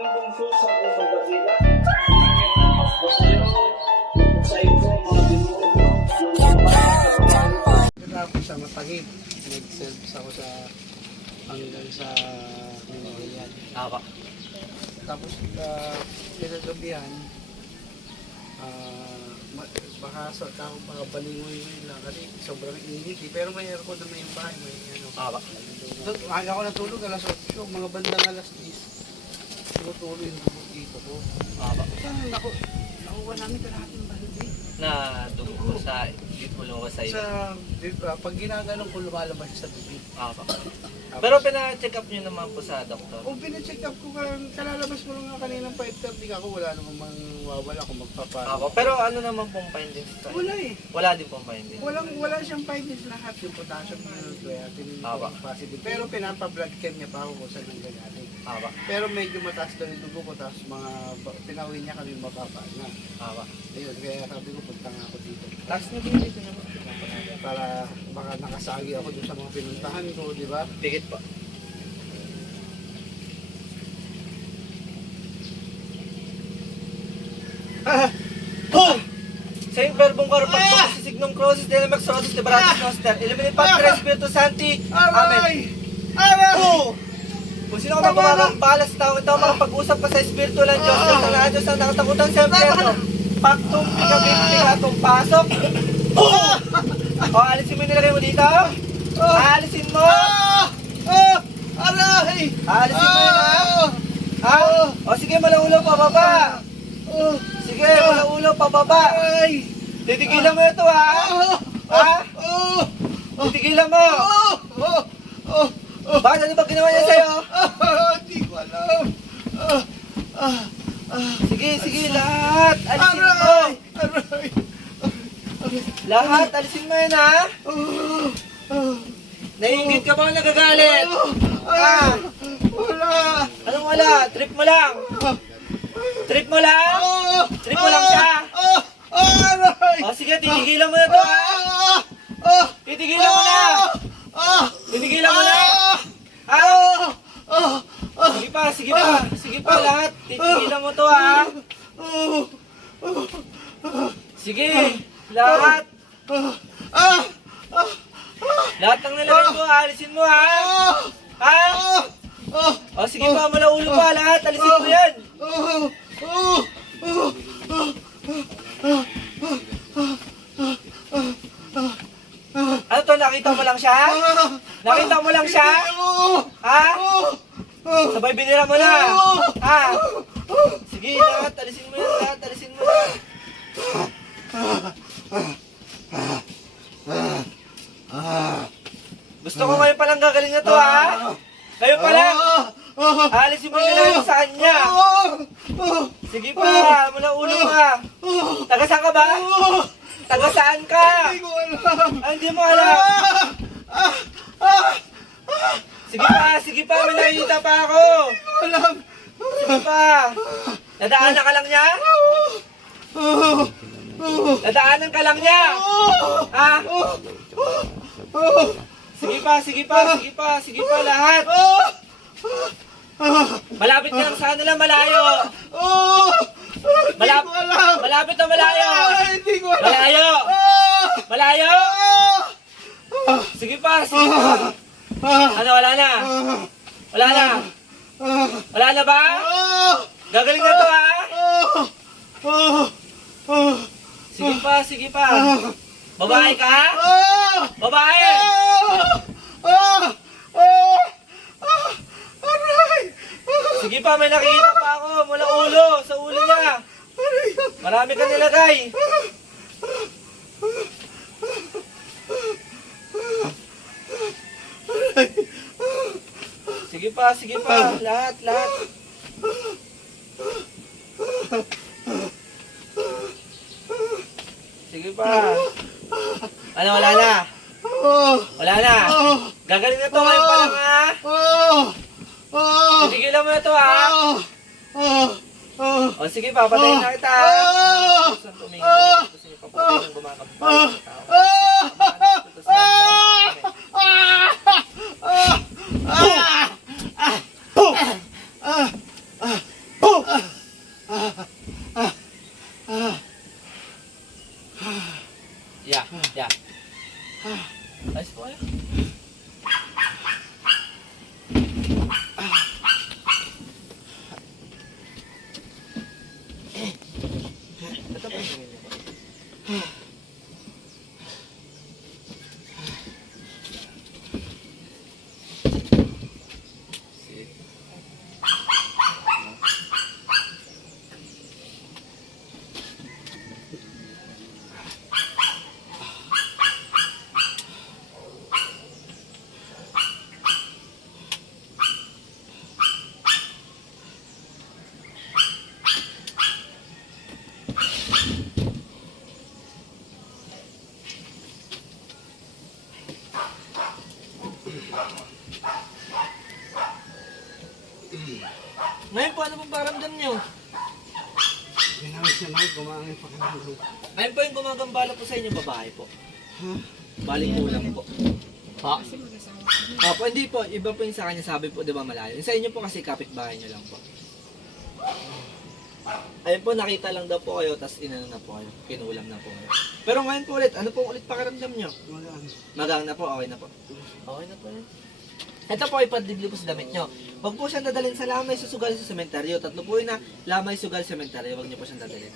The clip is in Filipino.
magandang show sa Pusong Basila. Mas basayo, sa ito, mga demonyo, yung laban, Tapos sa Matagig, nag-service ako sa hanggang sa Memorial. Tama. Tapos pinagabihan, baka balingoy lang kasi sobrang init eh. Pero may aircon na may bahay, may ano. Tama. So, maaga ako natulog, alas 8, mga bandang alas 10. Tumutuloy yung bubog dito ko. Tama. Saan nakuha namin kalahating balod eh. Na dugo ko sa dito lumabas sa iyo. Pag ginaganon ko lumalabas sa bibig. Tama. Pero pina-check up niyo naman po sa doktor. Kung pina-check up ko, kalalabas mo lang nga kaninang 5:30 ako, wala namang mawawala kung magpapalo. Tama. Pero ano naman pong findings? Wala eh. Wala din pong findings. Wala siyang findings lahat. Yung potassium na creatinine Tama. positive. Pero pinapa-blood chem niya pa ako kung saan nanggagaling. Tama. Pero medyo mataas daw yung dugo ko, tapos pinawin niya kami mababa na. Tama. Ayun, kaya sabi ko, punta nga ako dito. Last na din dito naman. Para baka nakasagi ako dun sa mga pinuntahan ko, di ba? Bigit pa. Sa yung verbong karpat ko sa signum crosses, dynamic crosses, liberatus noster, eliminate patria, spiritu santi, amen. Oh! Kung sino ka magpapagpala sa taong ito, makapag-usap ka sa espiritu ng Diyos, Diyos ang lahat, Diyos ang nakatakutan sa impyerno. Pactum picatum pasok. O, alisin mo yung nilagay mo dito. Alisin mo. Aray! Alisin mo yun, ha? O, sige, malaulo, pababa. Sige, malaulo, pababa. Titigilan mo ito, ha? Ha? Titigilan mo. Bakit? Ano ba ginawa niya sa'yo? Hindi ko alam. Sige, lahat. Alisin mo. Aray! Lahat, alisin mo yun, ha? Naiingit ka ba o nagagalit? Ha? Wala! Anong wala? Trip mo lang. Trip mo lang? Trip mo lang siya? Aray! O, sige, titigilan mo na to, ha? Titigilan mo na. Titigilan mo na. Ha? Sige pa lahat. Titigilan mo to, ha? Sige, lahat. Lahat ng nilagay mo, alisin mo, ha? Ha? O, sige pa, malaulo pa lahat. Alisin mo yan. Ano to, nakita mo lang siya? Nakita mo lang siya? Ha? Sabay binira mo na. Ha? Sige, lahat. Alisin mo yan, lahat. Alisin mo yan. Gusto ko ngayon palang gagaling na to, ha? Ngayon pa lang. Alisin mo yung nilagay mo sa kanya. Sige pa, mula ulo ka. Taga saan ka ba? Taga saan ka? Hindi ko alam. Ah, hindi mo alam. Sige pa, may nakikita pa ako. Alam. Sige pa. Nadaanan ka lang niya? Nadaanan ka lang niya? Ha? Sige pa lahat. Malapit ka lang sa kanila, malayo. Hindi ko alam. Malapit na malayo. Hindi ko alam. Malayo. Malayo. Sige pa. Ano, wala na? Wala na? Wala na ba? Gagaling na to, ha? Sige pa. Babae ka? Babae! Sige pa, may nakikita pa ako mula ulo, sa ulo niya. Marami ka nilagay. Sige pa, lahat. Sige pa. Ano, wala na? Wala na? Gagaling na to ngayon pa lang, ha? Titigilan mo na to, ha? O sige pa, patayin na kita, ha? Saan tumingin ko? Gusto niyo papatayin ng gumakapal ng tao. Yeah, yeah. Ayos po kayo. Ito po yung gawin niyo po. Ngayon po, ano pong paramdam niyo? Ginawin siya na, gumangin pa kami. Ngayon po yung gumagambala po sa inyo, babae po. Ha? Baling kulang po. Ha? Opo, hindi po. Iba po yung sa kanya sabi po, di ba malayo. Yung sa inyo po kasi kapitbahay nyo lang po. Ayun po, nakita lang daw po kayo, tapos inano na po kayo. Kinulam na po kayo. Pero ngayon po ulit, ano po ulit pakiramdam nyo? Magaan. Magang na po, okay na po. Okay na po yun. Ito po, ipadibli po sa damit nyo. Huwag po siyang dadalhin sa lamay susugal sa sementeryo. Tatlo po yun na lamay sugal sementeryo. Huwag nyo po siyang dadalhin.